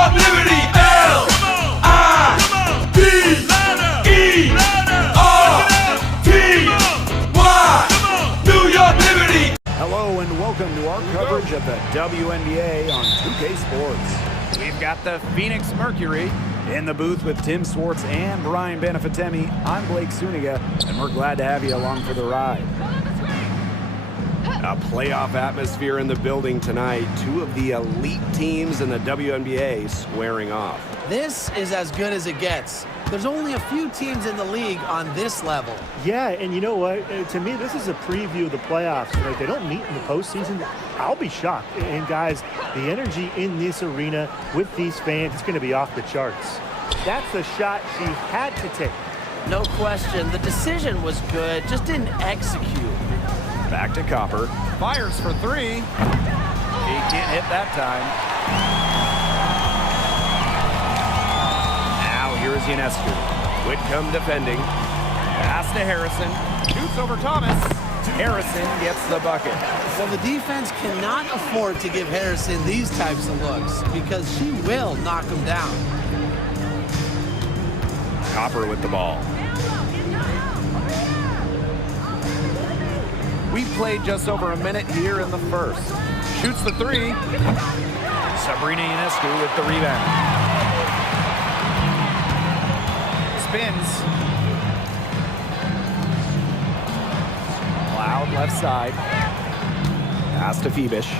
York Liberty. L-I-B-E-R-T-Y. New York Liberty. Hello and welcome to our coverage of the WNBA on 2K Sports. We've got the Phoenix Mercury in the booth with Tim Swartz and Brian Benefatemi. I'm Blake Suniga, and we're glad to have you along for the ride. A playoff atmosphere in the building tonight. Two of the elite teams in the WNBA squaring off. This is as good as it gets. There's only a few teams in the league on this level. Yeah, and you know what? To me, this is a preview of the playoffs. You know, if they don't meet in the postseason, I'll be shocked. And guys, the energy in this arena with these fans is going to be off the charts. That's the shot she had to take. No question. The decision was good, just didn't execute. Back to Copper. Fires for three. He can't hit that time. Now here's Ionescu. Whitcomb defending. Pass to Harrison. Shoots over Thomas. Harrison gets the bucket. Well, the defense cannot afford to give Harrison these types of looks because she will knock him down. Copper with the ball. We played just over a minute here in the first. Shoots the three. Sabrina Ionescu with the rebound. Spins. Loud left side. Pass to Phoebish.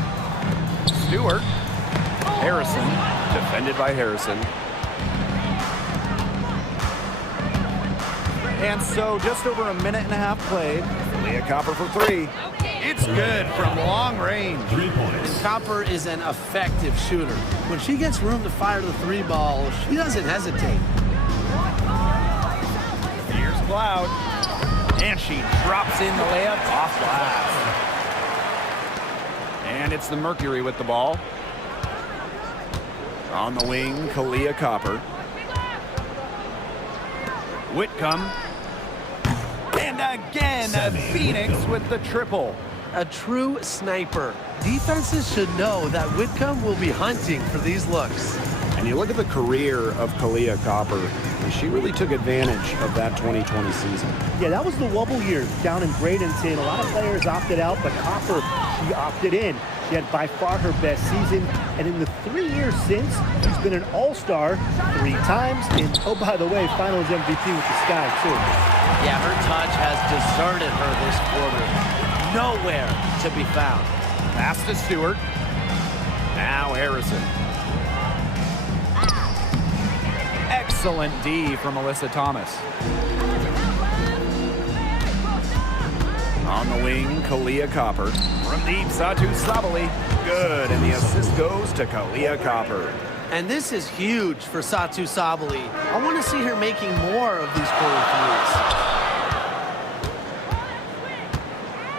Stewart. Harrison. Defended by Harrison. And so just over a minute and a half played. Leah Copper for three. It's good from long range. 3 points. And Copper is an effective shooter. When she gets room to fire the three ball, she doesn't hesitate. Here's Cloud. And she drops in the layup off glass. And it's the Mercury with the ball. On the wing, Kalia Copper. Whitcomb. And again, Phoenix with the triple. A true sniper. Defenses should know that Whitcomb will be hunting for these looks. And you look at the career of Kalia Copper, and she really took advantage of that 2020 season. Yeah, that was the wobble year down in Bradenton. A lot of players opted out, but Copper, she opted in. She had by far her best season, and in the 3 years since, she's been an all-star 3 times, and oh, by the way, Finals MVP with the Sky, too. Yeah, her touch has deserted her this quarter. Nowhere to be found. Pass to Stewart. Now Harrison. Excellent D from Alyssa Thomas. On the wing, Kalia Copper. From deep, Satu Sabali. Good, and the assist goes to Kalia Copper. And this is huge for Satu Sabali. I want to see her making more of these quarter threes.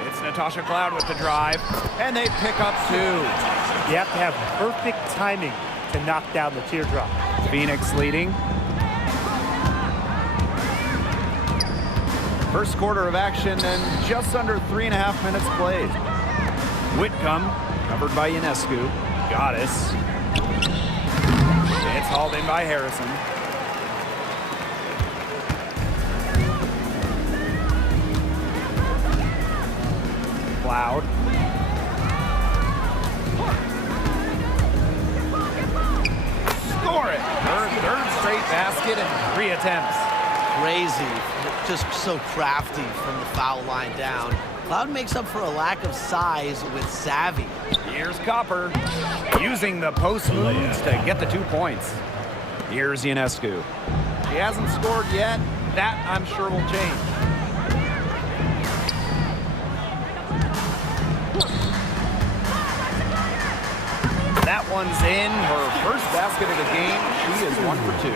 It's Natasha Cloud with the drive, and they pick up 2. You have to have perfect timing to knock down the teardrop. Phoenix leading. First quarter of action and just under 3.5 minutes played. Whitcomb, covered by Ionescu. Goddess. It's hauled in by Harrison. Cloud. Score it! Her third straight basket in 3 attempts. Crazy, just so crafty from the foul line down. Cloud makes up for a lack of size with savvy. Here's Copper, using the post moves to get the 2 points. Here's Ionescu. She hasn't scored yet. That, I'm sure, will change. That one's in. Her first basket of the game. She is 1 for 2.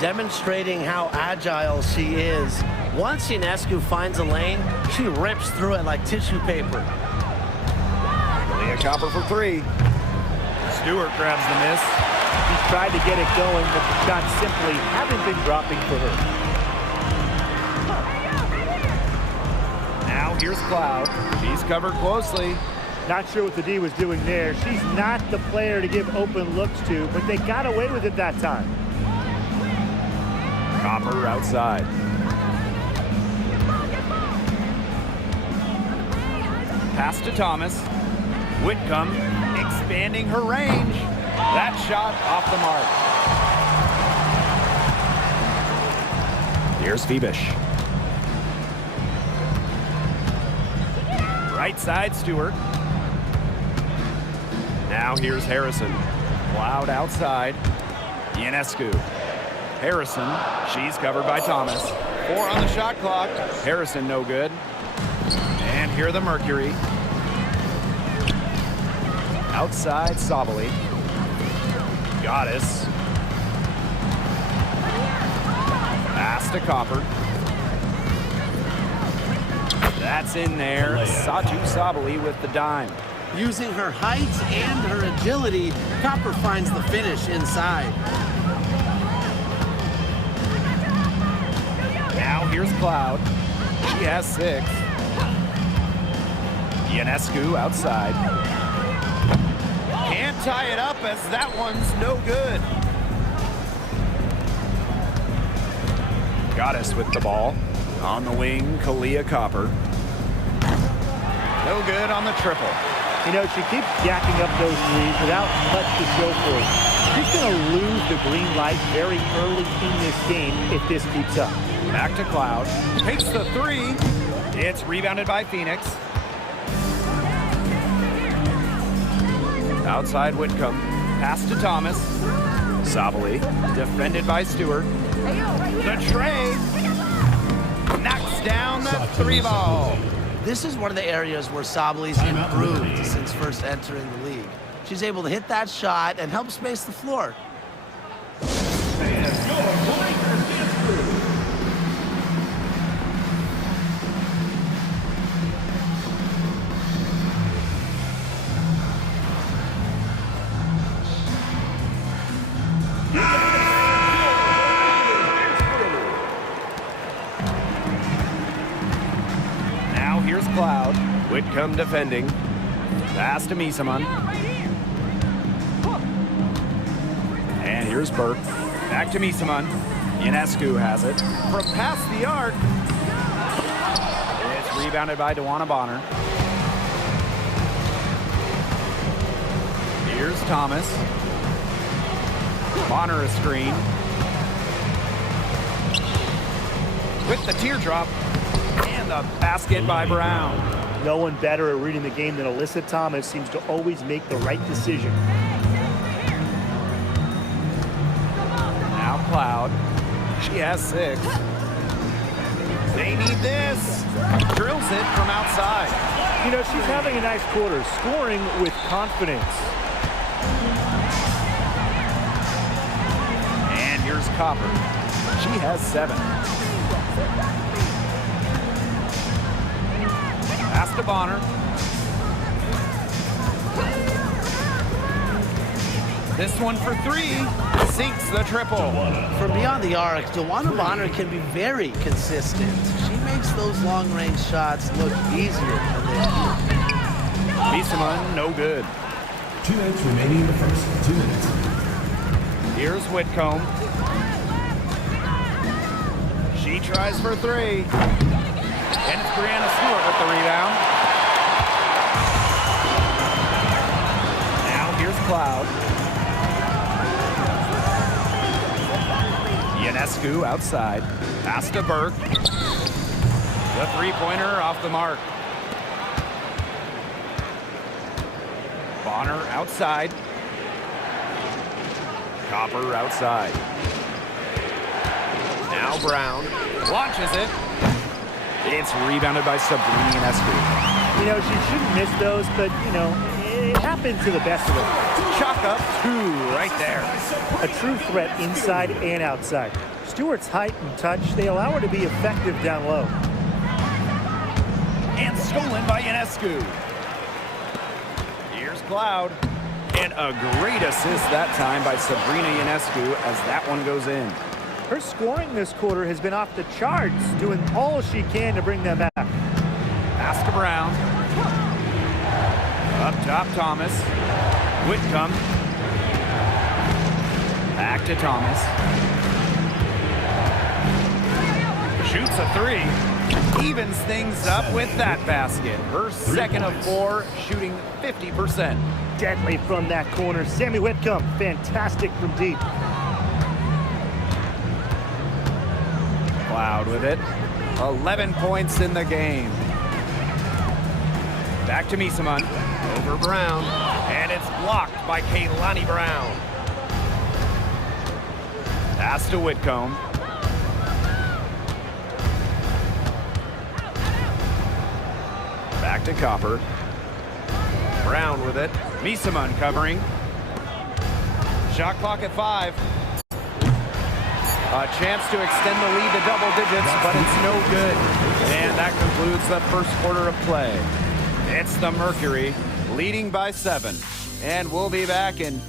Demonstrating how agile she is. Once Ionescu finds a lane, she rips through it like tissue paper. Leah Copper for 3. Stewart grabs the miss. She's tried to get it going, but the shots simply haven't been dropping for her. Now here's Cloud. She's covered closely. Not sure what the D was doing there. She's not the player to give open looks to, but they got away with it that time. Copper outside. Pass to Thomas. Whitcomb expanding her range. That shot off the mark. Here's Phoebish. Right side, Stewart. Now here's Harrison. Cloud outside. Ionescu. Harrison, she's covered by Thomas. 4 on the shot clock. Harrison no good. And here the Mercury. Outside, Sabali. Goddess. Pass to Copper. That's in there. Satu Sabali with the dime. Using her height and her agility, Copper finds the finish inside. Now here's Cloud. She has 6. Ionescu outside. Can't tie it up as that one's no good. Goddess with the ball. On the wing, Kalia Copper. No good on the triple. You know, she keeps jacking up those threes without much to show for it. She's going to lose the green light very early in this game if this keeps up. Back to Cloud. Takes the 3. It's rebounded by Phoenix. Outside Whitcomb. Pass to Thomas. Sabali. Defended by Stewart. The trade. Knocks down the 3 ball. This is one of the areas where Sabali's improved since first entering the league. She's able to hit that shot and help space the floor. Here's Cloud. Whitcomb defending. Pass to Misaman. And here's Burke. Back to Misaman. Ionescu has it. From past the arc. It's rebounded by Dewana Bonner. Here's Thomas. Bonner a screen. With the teardrop. And the basket by Brown. No one better at reading the game than Alyssa Thomas. Seems to always make the right decision. Now Cloud. She has 6. They need this. Drills it from outside. You know, she's having a nice quarter, scoring with confidence. And here's Copper. She has 7. Pass to Bonner. This one for 3. Sinks the triple. From beyond the arc, Dewana Bonner can be very consistent. She makes those long-range shots look easier than they are. Misaman, no good. 2 minutes remaining in the first. 2 minutes. Here's Whitcomb. She tries for 3. And it's Brianna Stewart with the rebound. Now here's Cloud. Ionescu outside. Pass to Burke. The 3-pointer off the mark. Bonner outside. Copper outside. Now Brown launches it. It's rebounded by Sabrina Ionescu. You know, she shouldn't miss those, but, you know, it happened to the best of them. Chalk up 2 right there. A true threat inside and outside. Stewart's height and touch, they allow her to be effective down low. And stolen by Ionescu. Here's Cloud. And a great assist that time by Sabrina Ionescu as that one goes in. Her scoring this quarter has been off the charts, doing all she can to bring them back. Pass to Brown. Up top, Thomas. Whitcomb. Back to Thomas. Shoots a three. Evens things up with that basket. Her second of 4, shooting 50%. Deadly from that corner. Sammy Whitcomb, fantastic from deep. Cloud with it. 11 points in the game. Back to Misaman. Over Brown. And it's blocked by Kaylani Brown. Pass to Whitcomb. Back to Copper. Brown with it. Misaman covering. Shot clock at 5. A chance to extend the lead to double digits, but it's no good. And that concludes the first quarter of play. It's the Mercury leading by 7. And we'll be back in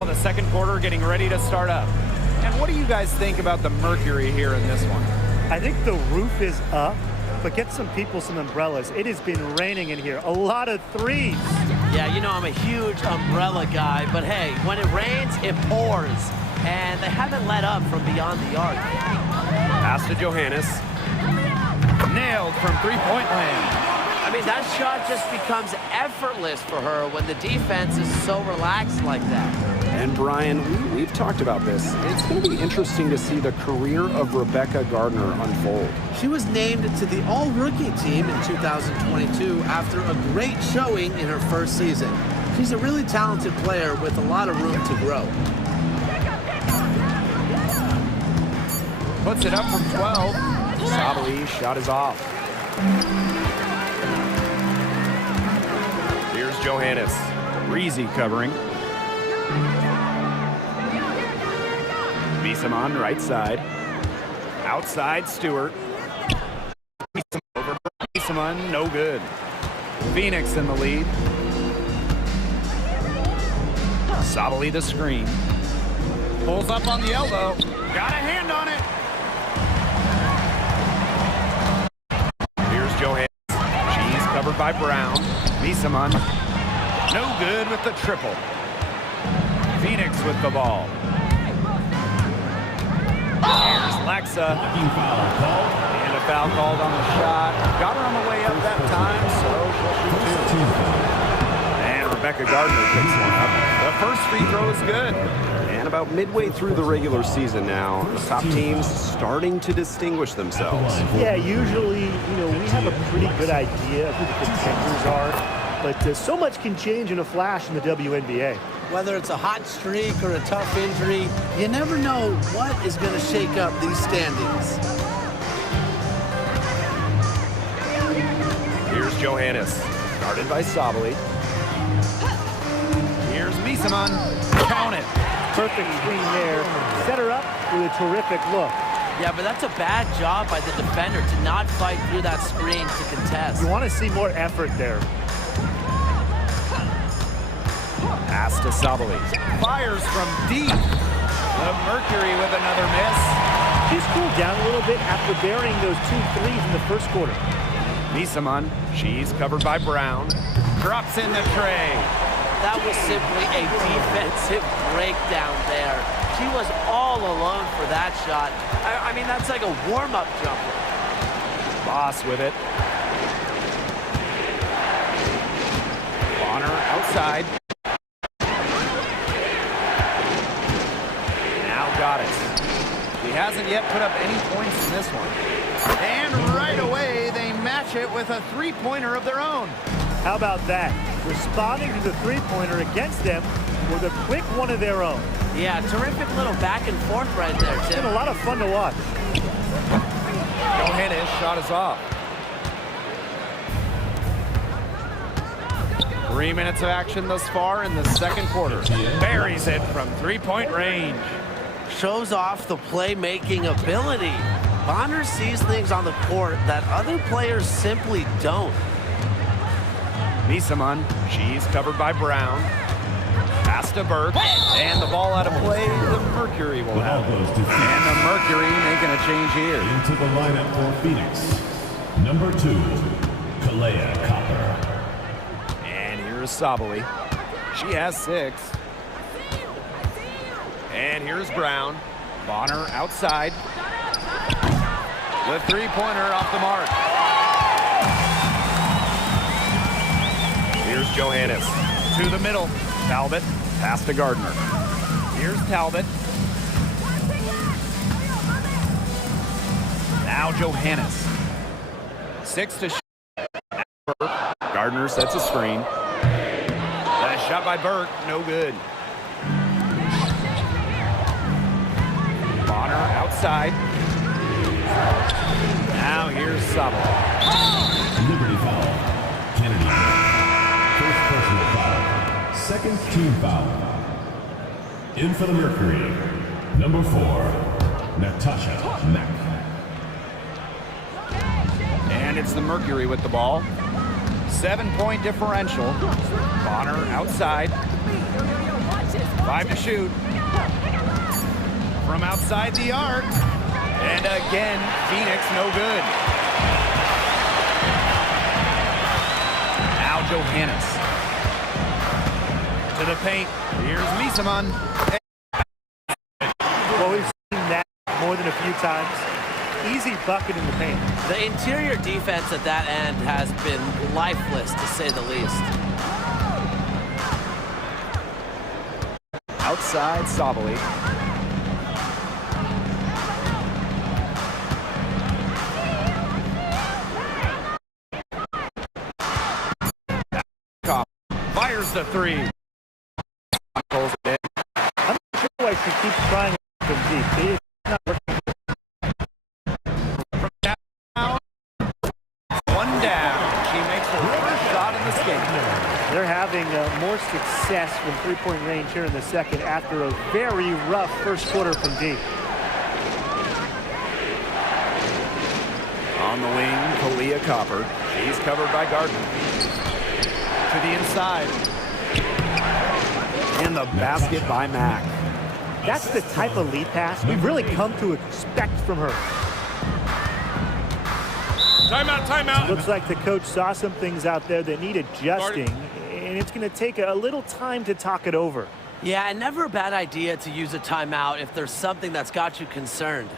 the second quarter, getting ready to start up. And what do you guys think about the Mercury here in this one? I think the roof is up, but get some people some umbrellas. It has been raining in here. A lot of threes. Yeah, you know I'm a huge umbrella guy, but hey, when it rains, it pours. And they haven't let up from beyond the arc. Pass to Johannes. Nailed from three-point land. I mean, that shot just becomes effortless for her when the defense is so relaxed like that. And Brian, we've talked about this. It's going to be interesting to see the career of Rebecca Gardner unfold. She was named to the All-Rookie team in 2022 after a great showing in her first season. She's a really talented player with a lot of room to grow. Puts it up from 12. Sabali's shot is off. Here's Johannes. Breezy covering. Misaman right side. Outside Stewart. Over Misaman, no good. Phoenix in the lead. Sabali the screen. Pulls up on the elbow. Got a hand on it. Here's Johannes. She's covered by Brown. Misaman. No good with the triple. Phoenix with the ball. Here's Lexa. And a foul called on the shot. Got her on the way up that time, so she'll shoot 2. And Rebecca Gardner picks one up. The first free throw is good. And about midway through the regular season now, the top teams starting to distinguish themselves. Yeah, usually, we have a pretty good idea of who the contenders are, but so much can change in a flash in the WNBA. Whether it's a hot streak or a tough injury, you never know what is going to shake up these standings. Here's Johannes, guarded by Sabali. Here's Misaman. Count it. Perfect screen there. Set her up with a terrific look. Yeah, but that's a bad job by the defender to not fight through that screen to contest. You want to see more effort there. Pass to Sabali. Fires from deep. The Mercury with another miss. She's cooled down a little bit after burying those 2 threes in the first quarter. Misaman, she's covered by Brown. Drops in the tray. That was simply a defensive breakdown there. She was all alone for that shot. I mean, that's like a warm-up jumper. Boss with it. Bonner outside. Now got it. He hasn't yet put up any points in this one. And right away, they match it with a three-pointer of their own. How about that? Responding to the three-pointer against them with a quick one of their own. Yeah, terrific little back and forth right there, Tim. It's been a lot of fun to watch. Johannes shot is off. 3 minutes of action thus far in the second quarter. Buries it from three-point range. Shows off the playmaking ability. Bonner sees things on the court that other players simply don't. Misaman, she's covered by Brown. Pass to Burke. And the ball out of play. The Mercury will The ball have it. goes to Phoenix. And the Mercury making a change here. Into the lineup for Phoenix. Number 2, Kalea Copper. And here's Sabali. She has 6. And here's Brown. Bonner outside. The three-pointer off the mark. Here's Johannes. To the middle. Talbot. Pass to Gardner. Here's Talbot. Now Johannes. 6 to Burke. Gardner sets a screen. That shot by Burke, no good. Bonner outside. Now here's Sabal. Liberty foul. Kennedy. First personal foul. Second team foul. In for the Mercury. Number 4, Natasha Mack. And it's the Mercury with the ball. 7-point differential. Bonner outside. 5 to shoot. From outside the arc. And again, Phoenix no good. Now Johannes. To the paint. Here's Misaman. Well, we've seen that more than a few times. Easy bucket in the paint. The interior defense at that end has been lifeless, to say the least. Outside Sabali. Fires the 3. Pulls it in. I'm not sure why she keeps trying from deep. It's not working. From down. 1 down. She makes her first shot in the skate. They're having more success from three-point range here in the second after a very rough first quarter from deep. On the wing, Kalea Copper. She's covered by Gardner. To the inside. And the basket by Mack. That's the type of lead pass we've really come to expect from her. Timeout, timeout. Looks like the coach saw some things out there that need adjusting, and it's going to take a little time to talk it over. Yeah, and never a bad idea to use a timeout if there's something that's got you concerned.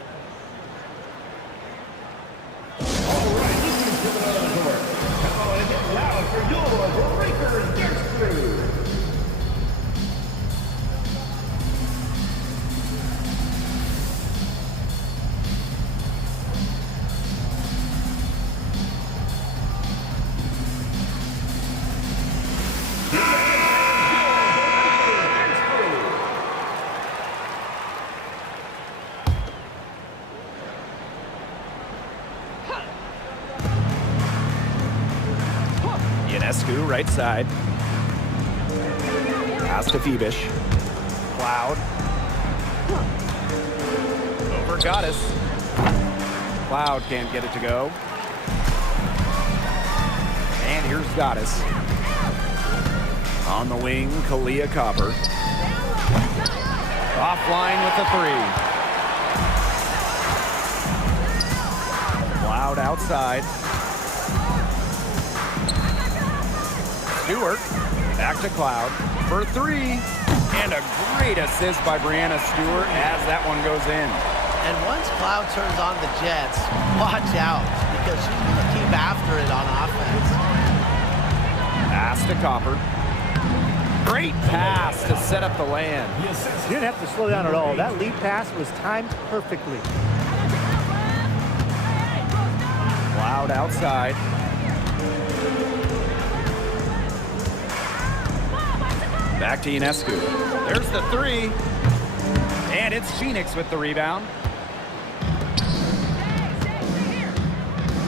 Ionescu, right side. Pass to Phoebish. Cloud. Over Goddess. Cloud can't get it to go. And here's Goddess. On the wing, Kalea Copper. Offline with the 3. Cloud outside. Stewart, back to Cloud for 3. And a great assist by Brianna Stewart as that one goes in. And once Cloud turns on the Jets, watch out, because she's going to keep after it on offense. Pass to Copper. Great pass to set up the land. You didn't have to slow down at all. That lead pass was timed perfectly. Cloud outside. Back to Ionescu. There's the 3. And it's Phoenix with the rebound.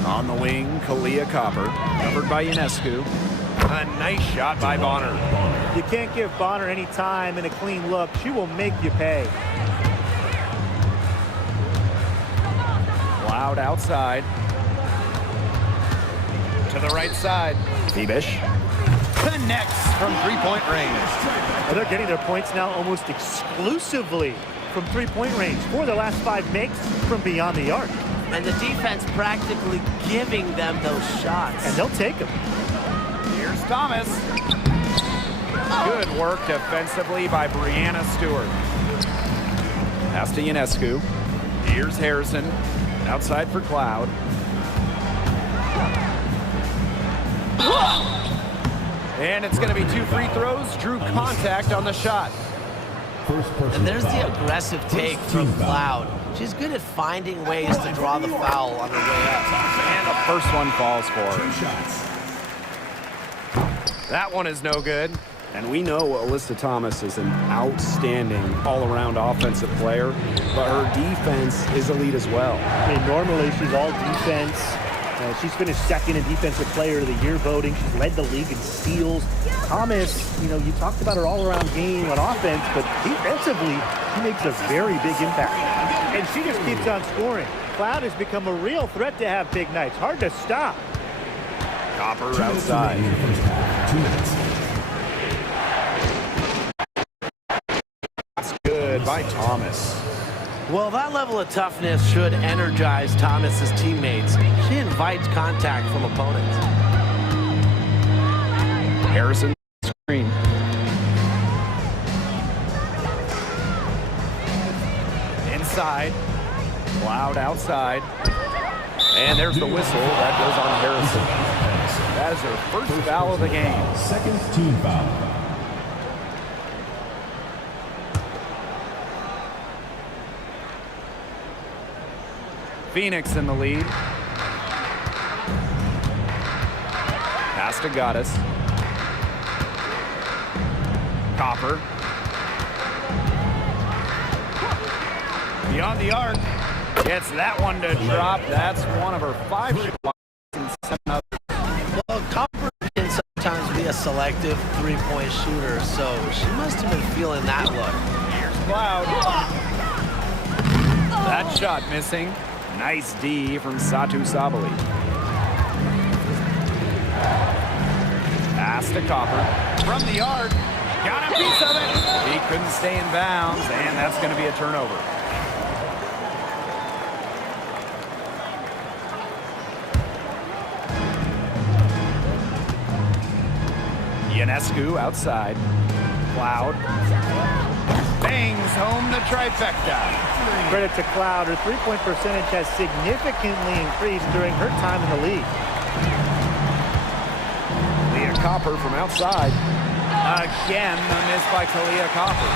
On the wing, Kalea Copper. Covered by Ionescu. A nice shot by Bonner. You can't give Bonner any time and a clean look. She will make you pay. Cloud outside. To the right side. Phoebish. connects from three-point range. Well, they're getting their points now almost exclusively from three-point range. 4 of their last 5 makes from beyond the arc. And the defense practically giving them those shots. And they'll take them. Here's Thomas. Good work defensively by Brianna Stewart. Pass to Ionescu. Here's Harrison. Outside for Cloud. And it's going to be 2 free throws. Drew contact on the shot. And there's the aggressive take from Cloud. She's good at finding ways to draw the foul on her way up. And the first one falls for her. That one is no good. And we know Alyssa Thomas is an outstanding all-around offensive player, but her defense is elite as well. I mean, normally she's all defense. She's finished second in Defensive Player of the Year voting. She's led the league in steals. Thomas, you talked about her all-around game on offense, but defensively, she makes a very big impact. And she just keeps on scoring. Cloud has become a real threat to have big nights. Hard to stop. Copper outside. 2 minutes. That's good by Thomas. Well, that level of toughness should energize Thomas's teammates. She invites contact from opponents. Harrison screen. Inside. Cloud outside. And there's the whistle. That goes on Harrison. That is her first foul of the game. Second team foul. Phoenix in the lead. Pass to Goddess. Copper. Beyond the arc. Gets that one to drop. That's one of her 5 shots and 7 others. Well, Copper can sometimes be a selective three-point shooter, so she must have been feeling that look. Here's Cloud. That shot missing. Nice D from Satu Sabali. Pass to Copper. From the arc. Got a piece of it. He couldn't stay in bounds, and that's going to be a turnover. Ionescu outside. Cloud. Bangs home the trifecta. Credit to Cloud. Her three-point percentage has significantly increased during her time in the league. Leah Copper from outside. Again, a miss by Talia Copper.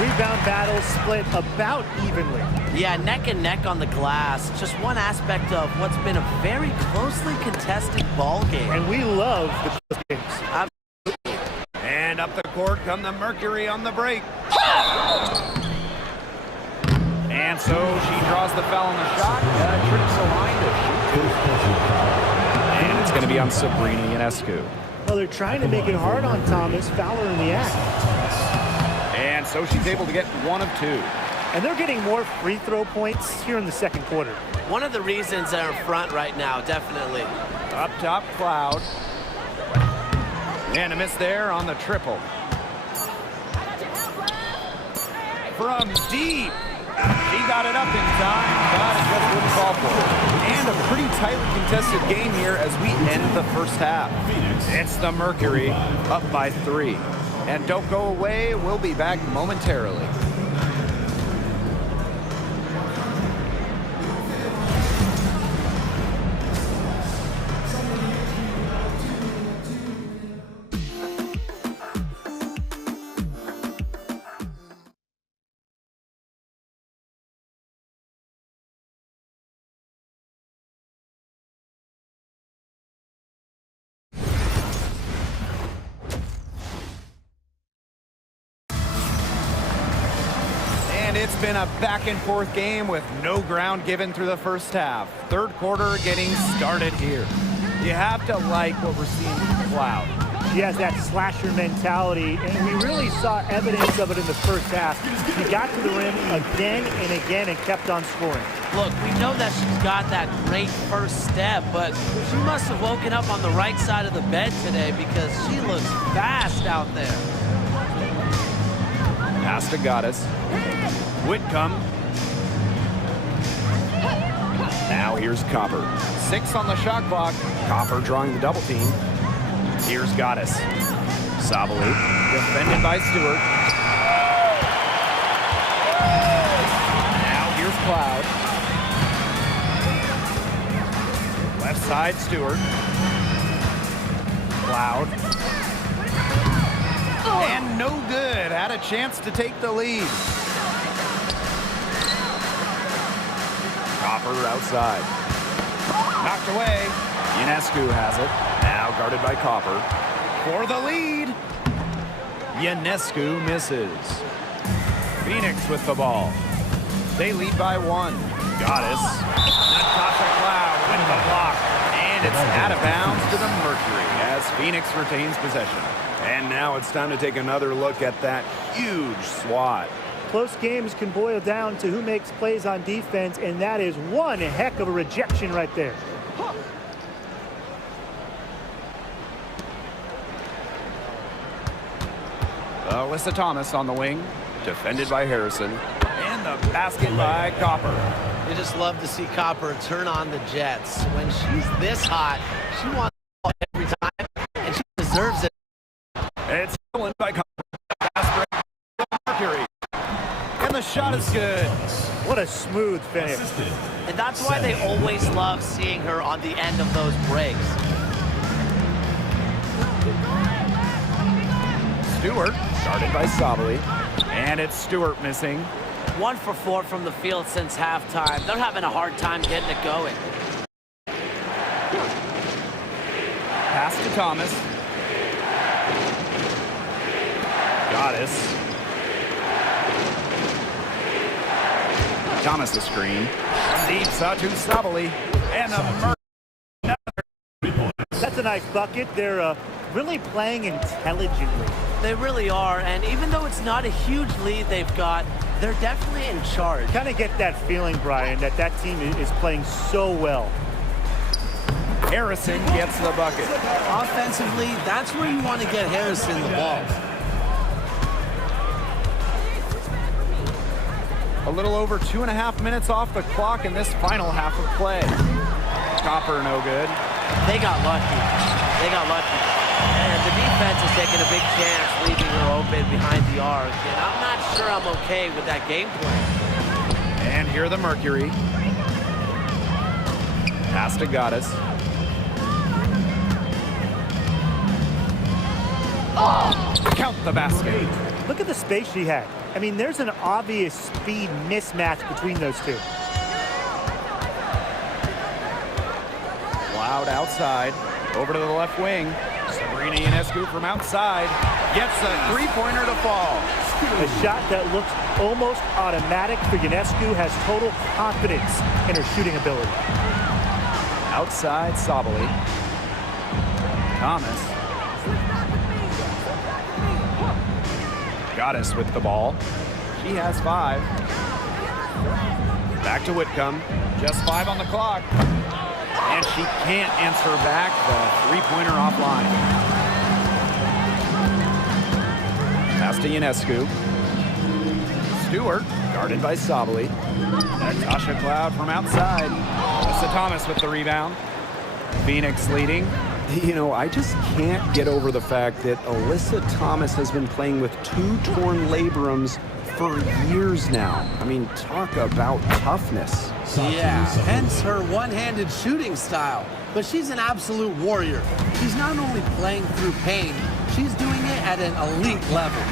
Rebound battles split about evenly. Yeah, neck and neck on the glass. Just one aspect of what's been a very closely contested ball game. And we love the close games. And up the court come the Mercury on the break. And so she draws the foul on the shot. Trips the line to shoot. And it's going to be on Sabrina Ionescu. Well, they're trying to make it hard on Thomas. Fowler in the act. And so she's able to get 1 of 2. And they're getting more free throw points here in the second quarter. One of the reasons they're in front right now, definitely. Up top, Cloud. And a miss there on the triple. From deep. He got it up in time, but it just wouldn't fall for it. And a pretty tightly contested game here as we end the first half. It's the Mercury up by 3. And don't go away, we'll be back momentarily. And it's been a back-and-forth game with no ground given through the first half. Third quarter getting started here. You have to like what we're seeing with Cloud. She has that slasher mentality, and we really saw evidence of it in the first half. She got to the rim again and again and kept on scoring. Look, we know that she's got that great first step, but she must have woken up on the right side of the bed today because she looks fast out there. Pass to Goddess. Whitcomb. Now here's Copper. 6 on the shot clock. Copper drawing the double team. Here's Goddess. Sabali. Defended by Stewart. Now here's Cloud. Left side, Stewart. Cloud. And no good. Had a chance to take the lead. Copper outside. Knocked away. Ionescu has it. Now guarded by Copper. For the lead. Ionescu misses. Phoenix with the ball. They lead by 1. Goddess. Natasha Cloud with the block. And it's out of bounds to the Mercury as Phoenix retains possession. And now it's time to take another look at that huge swat. Close games can boil down to who makes plays on defense, and that is one heck of a rejection right there. Alyssa Thomas on the wing, defended by Harrison. And the basket by Copper. You just love to see Copper turn on the Jets. When she's this hot, she wants the ball every time, and she deserves it. It's stolen by Copper. Pass break to Mercury. And the shot is good. What a smooth finish. And that's why they always love seeing her on the end of those breaks. Stewart, started by Sabali. And it's Stewart missing. 1 for 4 from the field since halftime. They're having a hard time getting it going. Pass to Thomas. Goddess. Thomas the screen. Deep to Sabali. And a That's a nice bucket. They're really playing intelligently. They really are, and even though it's not a huge lead they've got, they're definitely in charge. Kind of get that feeling, Brian, that that team is playing so well. Harrison gets the bucket. Offensively, that's where you want to get Harrison the ball. A little over 2.5 minutes off the clock in this final half of play. Copper no good. They got lucky. They got lucky. And the defense is taking a big chance, leaving her open behind the arc. And I'm not sure I'm okay with that game plan. And here the Mercury. Pass to Goddess. Count the basket. Look at the space she had. I mean, there's an obvious speed mismatch between those two. Cloud outside. Over to the left wing. Sabrina Ionescu from outside. Gets a three-pointer to fall. A shot that looks almost automatic for Ionescu, has total confidence in her shooting ability. Outside Sabali. Thomas. Goddess with the ball. She has 5. Back to Whitcomb. Just 5 on the clock. And she can't answer back the three-pointer offline. Pass to Ionescu. Stewart, guarded by Sabali. Natasha Cloud from outside. Alyssa Thomas with the rebound. Phoenix leading. You know, I just can't get over the fact that Alyssa Thomas has been playing with 2 torn labrums for years now. I mean, talk about toughness. Yeah, hence her one-handed shooting style. But she's an absolute warrior. She's not only playing through pain, she's doing it at an elite level.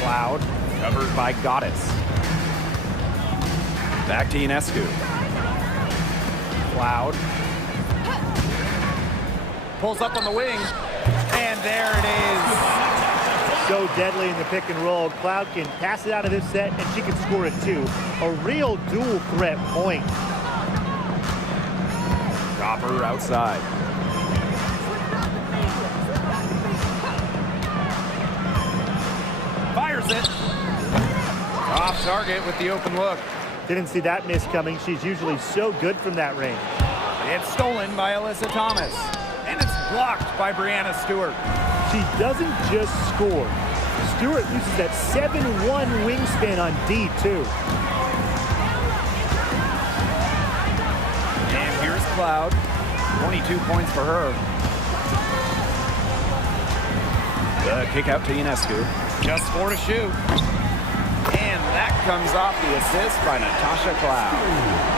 Cloud, covered by Goddess. Back to Ionescu. Cloud. Pulls up on the wing. And there it is. So deadly in the pick and roll. Cloud can pass it out of this set, and she can score it too. A real dual threat point. Copper outside. Fires it. Off target with the open look. Didn't see that miss coming. She's usually so good from that range. It's stolen by Alyssa Thomas. And it's blocked by Brianna Stewart. She doesn't just score. Stewart uses that 7'1" wingspan on D, too. And here's Cloud. 22 points for her. The kick out to Ionescu. Just 4 to shoot. And that comes off the assist by Natasha Cloud.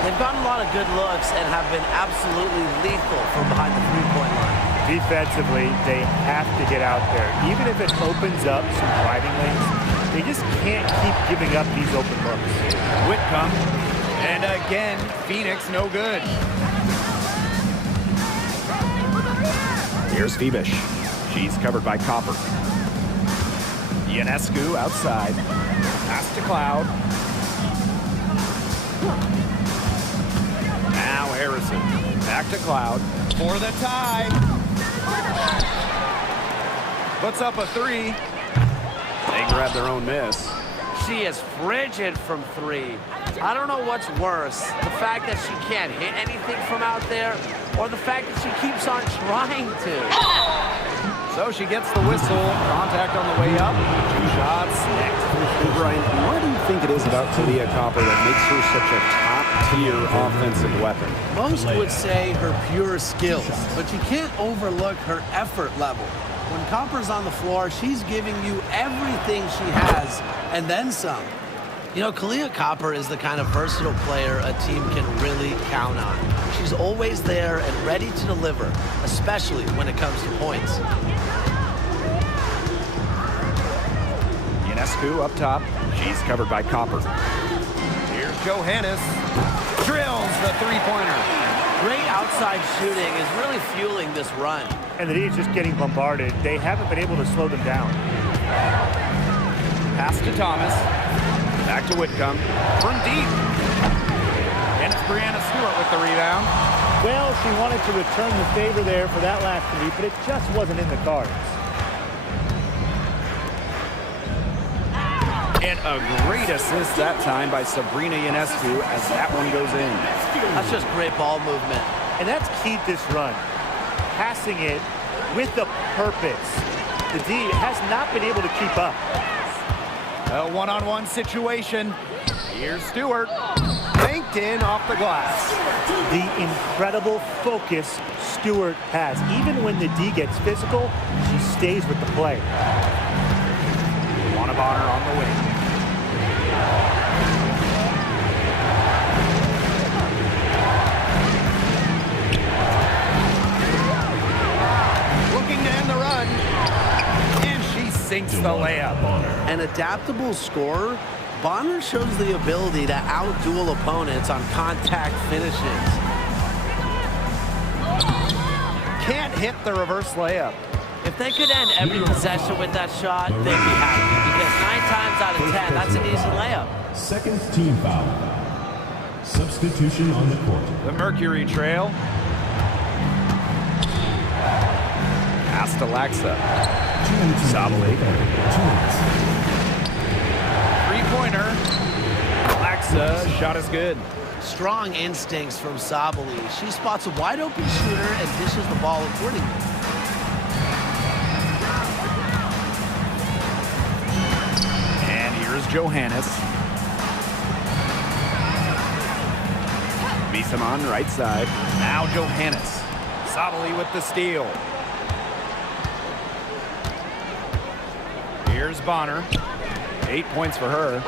They've gotten a lot of good looks and have been absolutely lethal from behind the three-point line. Defensively, they have to get out there. Even if it opens up some driving lanes, they just can't keep giving up these open looks. Whitcomb. And again, Phoenix no good. Here's Phoebish. She's covered by Copper. Ionescu outside. Pass to Cloud. Now Harrison. Back to Cloud for the tie. Puts up a 3. They grab their own miss. She is frigid from 3. I don't know what's worse, the fact that she can't hit anything from out there, or the fact that she keeps on trying to. So she gets the whistle. Contact on the way up. 2 shots next. Hey, Brian, what do you think it is about Kalia Copper that makes her such a top-tier offensive weapon? Most would say her pure skills, but you can't overlook her effort level. When Copper's on the floor, she's giving you everything she has, and then some. You know, Kalia Copper is the kind of versatile player a team can really count on. She's always there and ready to deliver, especially when it comes to points. Ionescu up top. She's covered by Copper. Here's Johannes. Drills the three-pointer. Great outside shooting is really fueling this run. And the D is just getting bombarded. They haven't been able to slow them down. Pass to Thomas. Back to Whitcomb. From deep. And it's Brianna Stewart with the rebound. Well, she wanted to return the favor there for that last 3, but it just wasn't in the cards. And a great assist that time by Sabrina Ionescu as that one goes in. That's just great ball movement. And that's key to this run. Passing it with a purpose. The D has not been able to keep up. A one-on-one situation. Here's Stewart. Banked in off the glass. The incredible focus Stewart has. Even when the D gets physical, she stays with the play. Bonner on the wing. Looking to end the run. And she sinks the layup. An adaptable scorer, Bonner shows the ability to outduel opponents on contact finishes. Can't hit the reverse layup. If they could end every possession with that shot, they'd be happy. Because 9 times out of 10, that's an easy layup. Second team foul. Substitution on the court. The Mercury trail. Pass to Laxa. Sabali. 3-pointer. Laxa, shot is good. Strong instincts from Sabali. She spots a wide open shooter and dishes the ball accordingly. Johannes. Bissaman right side. Now Johannes. Sabali with the steal. Here's Bonner. 8 points for her.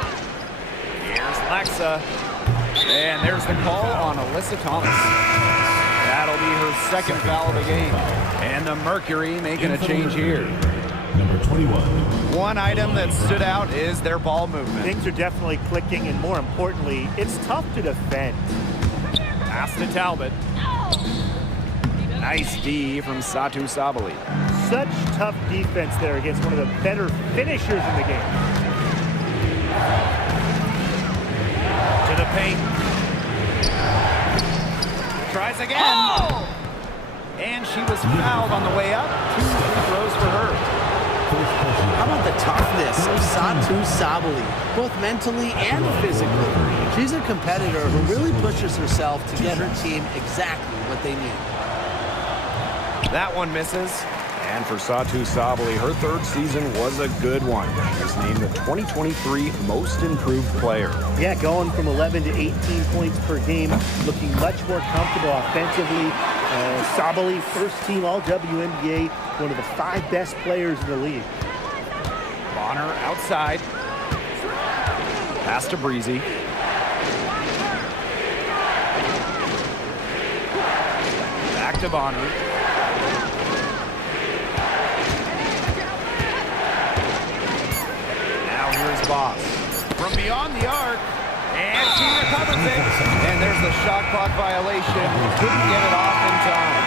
Here's Laxa. And there's the call on Alyssa Thomas. That'll be her second foul of the game. And the Mercury making a change here. Number 21. One item that stood out is their ball movement. Things are definitely clicking, and more importantly, it's tough to defend. Pass to Talbot. Nice D from Satu Sabali. Such tough defense there against one of the better finishers in the game. To the paint. Tries again. Oh! And she was fouled on the way up. 2 free throws for her. How about the toughness of Satu Sabali, both mentally and physically? She's a competitor who really pushes herself to get her team exactly what they need. That one misses. And for Satu Sabali, her third season was a good one. She was named the 2023 Most Improved Player. Yeah, going from 11 to 18 points per game, looking much more comfortable offensively. Sabali, first team All-WNBA, one of the 5 best players in the league. Bonner outside. Pass to Breezy. Back to Bonner. Here's Boss from beyond the arc, and she recovers it. And there's the shot clock violation. Couldn't get it off in time.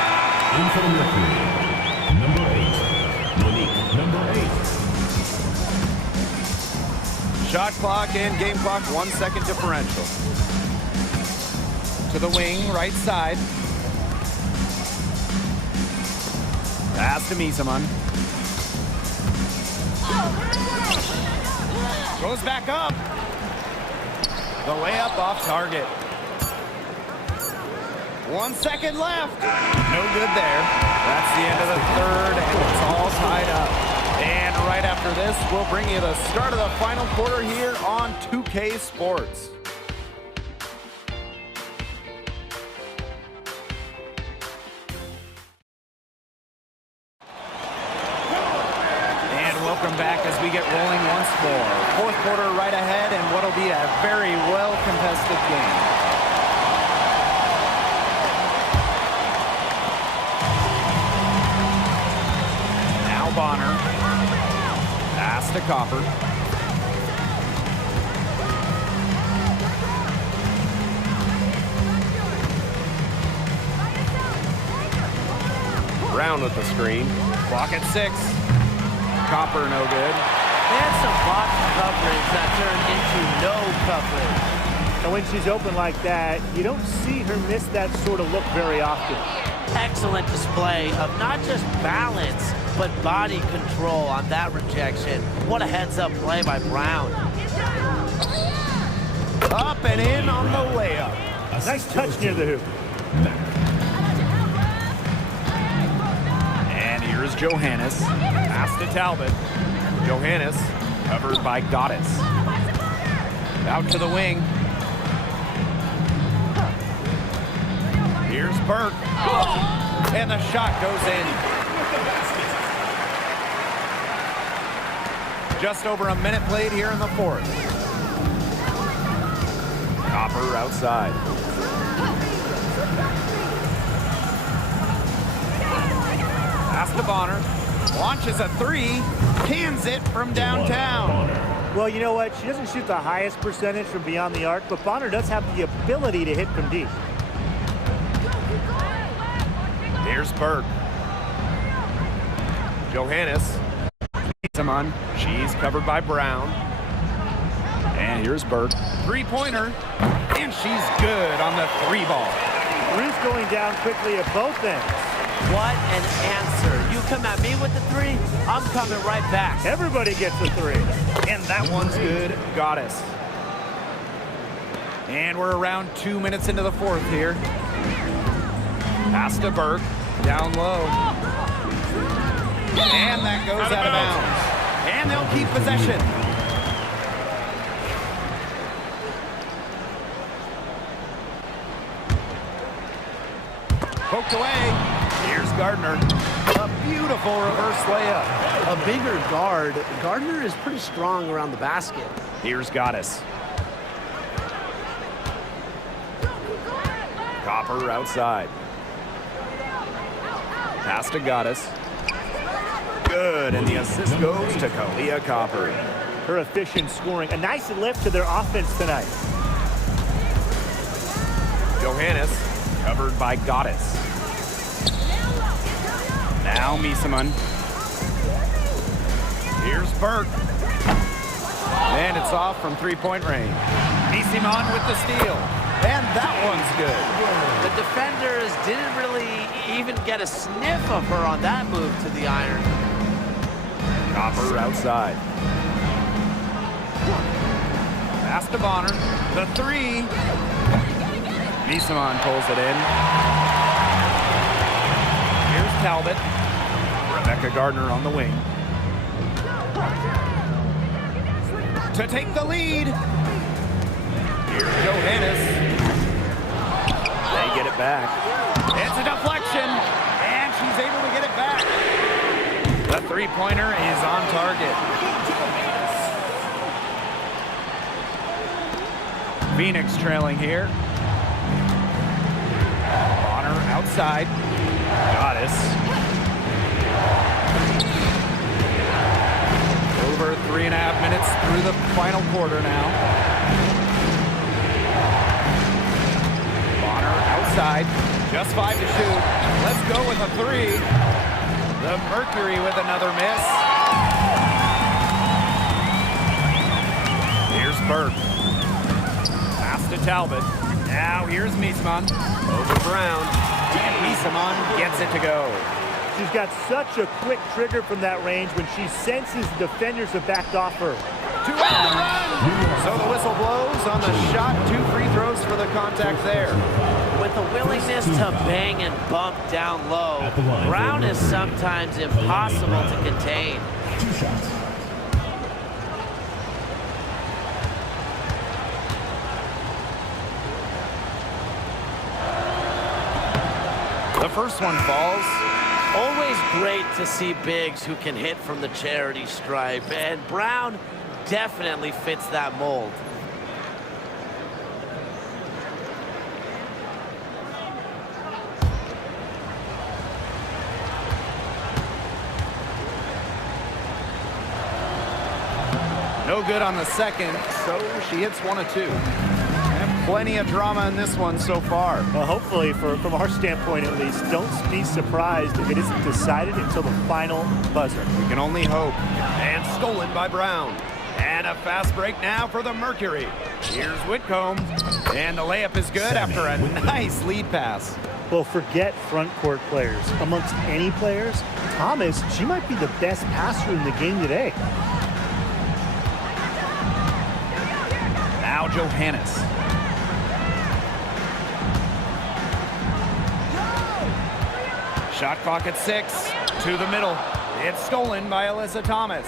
In for the referee, number 8, Monique, number 8. Shot clock and game clock 1 second differential. To the wing, right side. Pass to Misaman. Goes back up. The layup off target. 1 second left. No good there. That's the end of the third, and it's all tied up. And right after this, we'll bring you the start of the final quarter here on 2K Sports. Welcome back as we get rolling once more. Fourth quarter right ahead, and what'll be a very well-contested game. Now Bonner. Pass to Copper. Brown with the screen. Clock at 6. Copper no good. They had some box coverage that turned into no coverage. And when she's open like that, you don't see her miss that sort of look very often. Excellent display of not just balance, but body control on that rejection. What a heads-up play by Brown. Up and in on the layup. Nice touch near the hoop. And here's Johannes. Pass to Talbot. Johannes covered by Goddess. Out to the wing. Here's Burke. And the shot goes in. Just over a minute played here in the fourth. Copper outside. Pass to Bonner. Launches a 3. Cans it from downtown. Well, you know what? She doesn't shoot the highest percentage from beyond the arc, but Bonner does have the ability to hit from deep. Here's Burke. Johannes. Simon. She's covered by Brown. And here's Burke. Three-pointer. And she's good on the 3 ball. Ruth going down quickly at both ends. What an answer. You come at me with the 3, I'm coming right back. Everybody gets a 3. And that one's good. Goddess. And we're around 2 minutes into the fourth here. Pass to Burke. Down low. And that goes out of bounds. And they'll keep possession. Poked away. Here's Gardner. A beautiful reverse layup. A bigger guard. Gardner is pretty strong around the basket. Here's Goddess. Copper outside. Pass to Goddess. Good, and the assist goes to Kalia Copper. Her efficient scoring. A nice lift to their offense tonight. Johannes covered by Goddess. Now Misaman. Here's Burke. And it's off from 3-point range. Misaman with the steal. And that one's good. The defenders didn't really even get a sniff of her on that move to the iron. Copper outside. Pass to Bonner. The three. Misamon pulls it in. Here's Talbot. Rebecca Gardner on the wing. To take the lead. Here's Johannes. They get it back. It's a deflection, and she's able to get it back. The three-pointer is on target. Phoenix trailing here. Bonner outside. Goddess. Over 3.5 minutes through the final quarter now. Bonner outside. Just 5 to shoot. Let's go with a three. The Mercury with another miss. Here's Burke. Pass to Talbot. Now here's Misamon. Over Brown. And Misamon gets it to go. She's got such a quick trigger from that range when she senses the defenders have backed off her. To end the run! So the whistle blows on the shot. 2 free throws for the contact there. With a willingness to bang and bump down low, Brown is sometimes impossible to contain. 2 shots. The first one falls. Always great to see bigs who can hit from the charity stripe, and Brown definitely fits that mold. No good on the second, so she hits 1 of 2. And plenty of drama in this one so far. Well, hopefully, from our standpoint at least, don't be surprised if it isn't decided until the final buzzer. We can only hope. And stolen by Brown. And a fast break now for the Mercury. Here's Whitcomb. And the layup is good after a nice lead pass. Well, forget front court players. Amongst any players, Thomas, she might be the best passer in the game today. Now Johannes. Shot clock at 6. To the middle. It's stolen by Alyssa Thomas.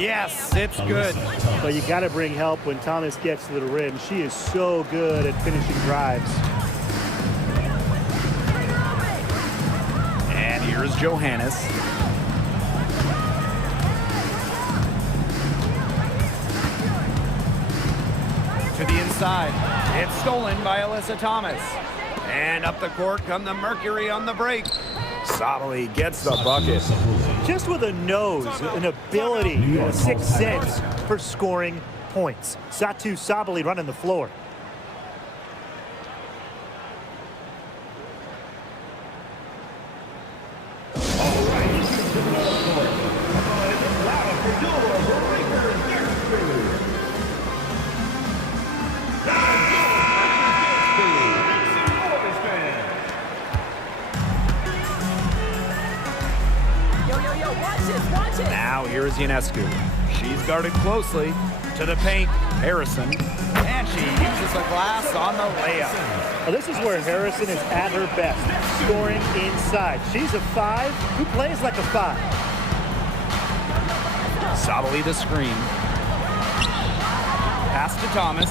Yes, it's good. But you got to bring help when Thomas gets to the rim. She is so good at finishing drives. And here's Johannes. To the inside. It's stolen by Alyssa Thomas. And up the court come the Mercury on the break. Sabali gets the bucket. Just with a nose, an ability, and a sixth sense for scoring points. Satu Sabali running the floor. Now here's Ionescu. She's guarded closely. To the paint, Harrison. And she uses a glass on the layup. Well, this is where Harrison is at her best, scoring inside. She's a 5 who plays like a 5. Sabali the screen. Pass to Thomas.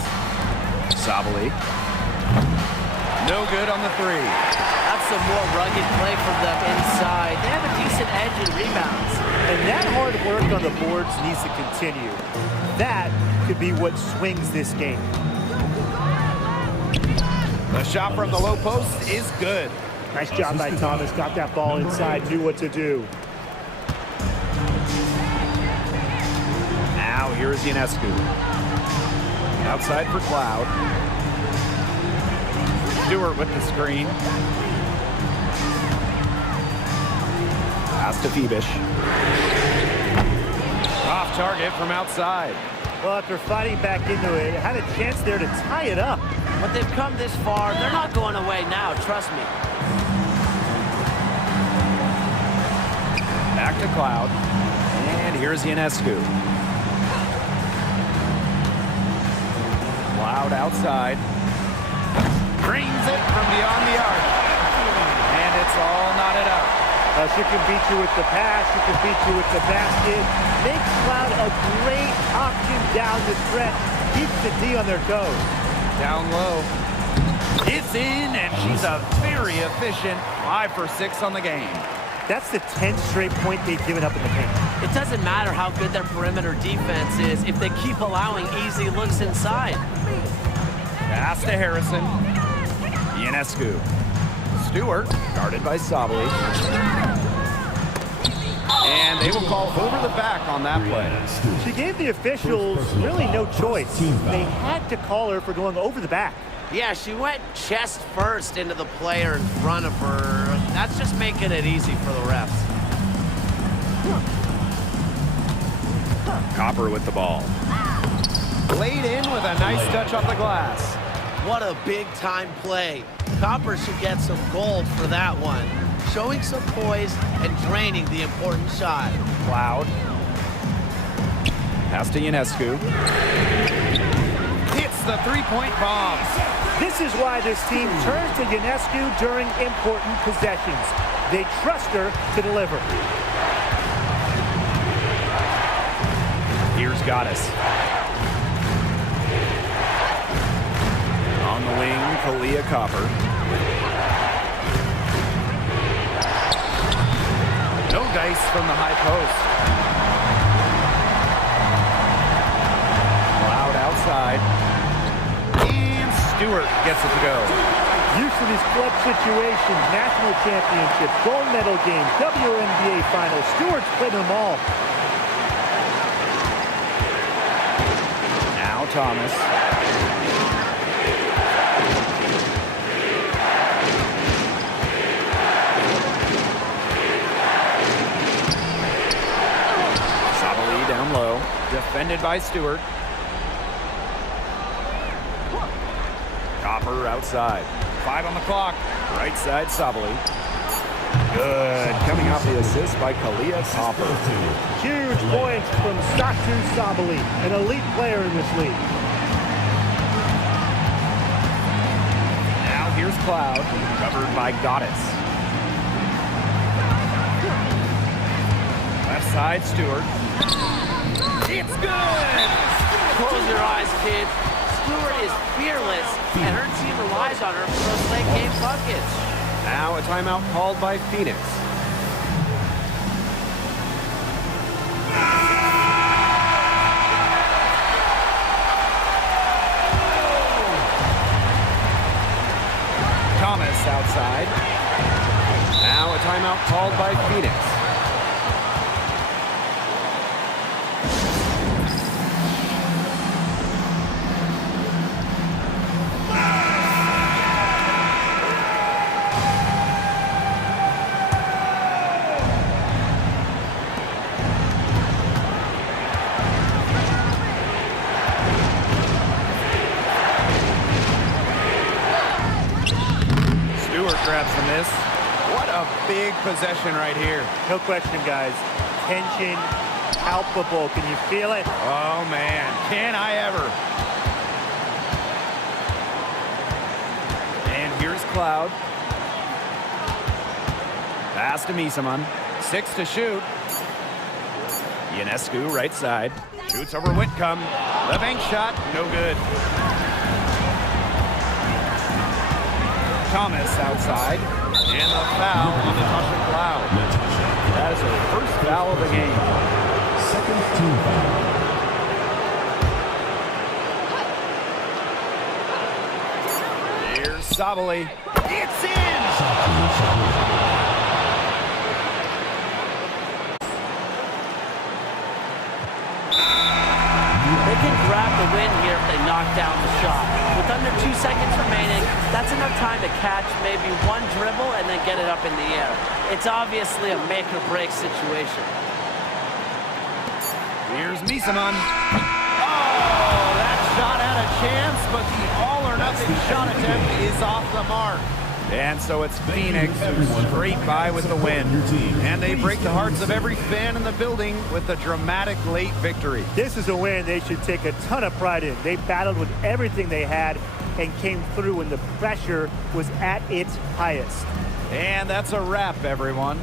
Sabali. No good on the 3. That's some more rugged play from them inside. They have a decent edge in rebounds. And that hard work on the boards needs to continue. That could be what swings this game. The shot from the low post is good. Nice job by Thomas. Got that ball inside, knew what to do. Now here's Ionescu. Outside for Cloud. Stewart with the screen. Pass to Phoebish. Off target from outside. Well, after fighting back into it, had a chance there to tie it up. But they've come this far. They're not going away now, trust me. to Cloud. And here's Ionescu. Cloud outside. Drains it from beyond the arc. And it's all knotted up. She can beat you with the pass. She can beat you with the basket. Makes Cloud a great option down the stretch. Keeps the D on their toes. Down low. It's in, and she's a very efficient 5 for 6 on the game. That's the 10th straight point they've given up in the paint. It doesn't matter how good their perimeter defense is if they keep allowing easy looks inside. Pass to Harrison. Ionescu. Stewart, guarded by Sabali. And they will call over the back on that play. She gave the officials really no choice. They had to call her for going over the back. Yeah, she went chest first into the player in front of her. That's just making it easy for the refs. Copper with the ball. Laid in with a nice touch off the glass. What a big-time play. Copper should get some gold for that one. Showing some poise and draining the important shot. Cloud. Pass to Ionescu. Hits the three-point bomb. This is why this team turns to Ionescu during important possessions. They trust her to deliver. Here's Goddess. On the wing, Kalia Copper. No dice from the high post. Cloud outside. And Stewart gets it to go. Used to these clutch situations, national championships, gold medal games, WNBA finals. Stewart's played them all. Now Thomas. Sabali down low. Defended by Stewart. Copper outside. 5 on the clock. Right side, Sabali. Good. Coming off the assist by Kalia Copper. Huge points from Satu Sabali, an elite player in this league. Now here's Cloud, covered by Goddess. Left side, Stewart. It's good! Close your eyes, kids. Stewart is fearless, and her team relies on her for those late game buckets. Now a timeout called by Phoenix. Thomas outside. Now a timeout called by Phoenix. Grabs the miss. What a big possession right here. No question, guys. Tension, palpable. Can you feel it? Oh, man. Can I ever? And here's Cloud. Pass to Misaman. 6 to shoot. Ionescu, right side. Shoots over Whitcomb. The bank shot, no good. Thomas outside, and the foul on Natasha Cloud. That is her first foul of the game. Second team foul. Here's Sabali. It's in! They can grab the win here if they knock down the shot. With under 2 seconds remaining, that's enough time to catch maybe one dribble and then get it up in the air. It's obviously a make-or-break situation. Here's Misaman. Oh, that shot had a chance, but the all-or-nothing shot attempt is off the mark. And so it's Phoenix who scrape by with the win. And they break the hearts of every fan in the building with a dramatic late victory. This is a win they should take a ton of pride in. They battled with everything they had and came through when the pressure was at its highest. And that's a wrap, everyone.